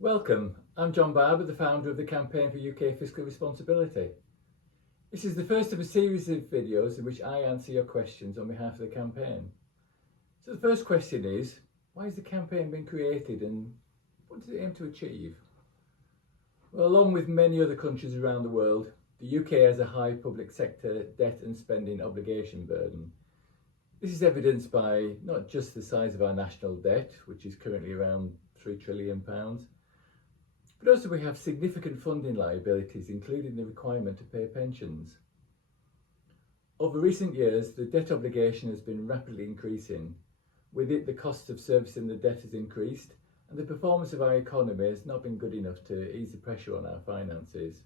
Welcome, I'm John Barber, the founder of the Campaign for UK Fiscal Responsibility. This is the first of a series of videos in which I answer your questions on behalf of the campaign. So the first question is, why has the campaign been created and what does it aim to achieve? Well, along with many other countries around the world, the UK has a high public sector debt and spending obligation burden. This is evidenced by not just the size of our national debt, which is currently around £3 trillion, but also we have significant funding liabilities, including the requirement to pay pensions. Over recent years, the debt obligation has been rapidly increasing. With it, the cost of servicing the debt has increased, and the performance of our economy has not been good enough to ease the pressure on our finances.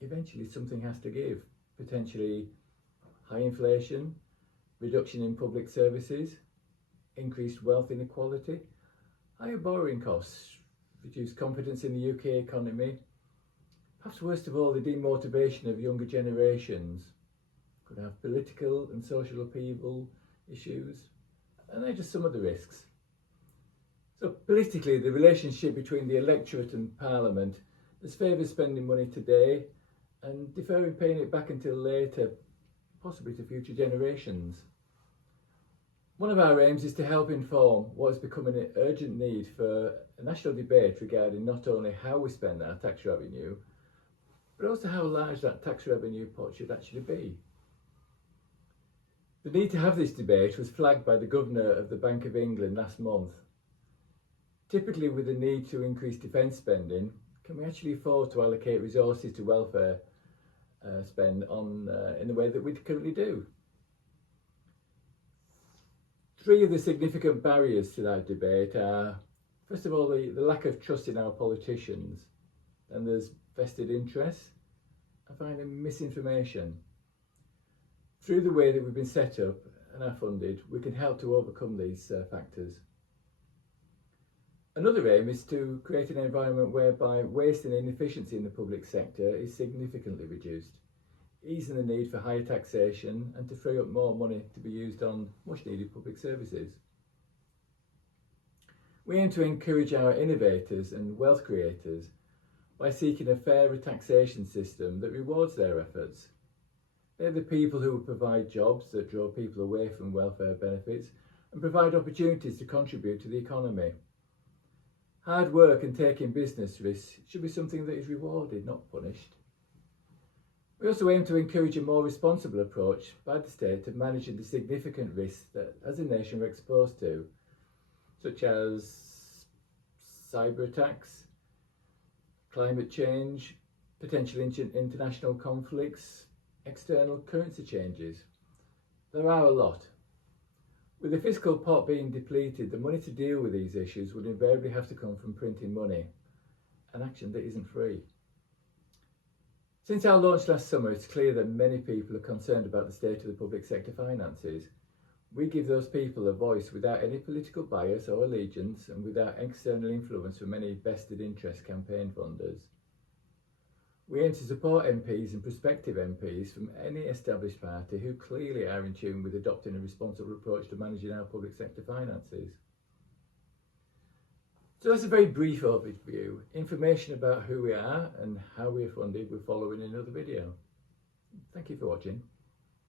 Eventually, something has to give, potentially high inflation, reduction in public services, increased wealth inequality, higher borrowing costs, reduced confidence in the UK economy, perhaps worst of all, the demotivation of younger generations. Could have political and social upheaval issues, and they're just some of the risks. So politically, the relationship between the electorate and Parliament has favoured spending money today and deferring paying it back until later, possibly to future generations. One of our aims is to help inform what has become an urgent need for a national debate regarding not only how we spend our tax revenue, but also how large that tax revenue pot should actually be. The need to have this debate was flagged by the Governor of the Bank of England last month. Typically, with the need to increase defence spending, can we actually afford to allocate resources to welfare spend in the way that we currently do? Three of the significant barriers to that debate are, first of all, the lack of trust in our politicians, and there's vested interests, and finally misinformation. Through the way that we've been set up and are funded, we can help to overcome these factors. Another aim is to create an environment whereby waste and inefficiency in the public sector is significantly reduced, easing the need for higher taxation and to free up more money to be used on much needed public services. We aim to encourage our innovators and wealth creators by seeking a fairer taxation system that rewards their efforts. They're the people who will provide jobs that draw people away from welfare benefits and provide opportunities to contribute to the economy. Hard work and taking business risks should be something that is rewarded, not punished. We also aim to encourage a more responsible approach by the state to managing the significant risks that as a nation we're exposed to, such as cyber attacks, climate change, potential international conflicts, external currency changes. There are a lot. With the fiscal pot being depleted, the money to deal with these issues would invariably have to come from printing money, an action that isn't free. Since our launch last summer, it's clear that many people are concerned about the state of the public sector finances. We give those people a voice without any political bias or allegiance and without external influence from any vested interest campaign funders. We aim to support MPs and prospective MPs from any established party who clearly are in tune with adopting a responsible approach to managing our public sector finances. So that's a very brief overview. Information about who we are and how we are funded will follow in another video. Thank you for watching.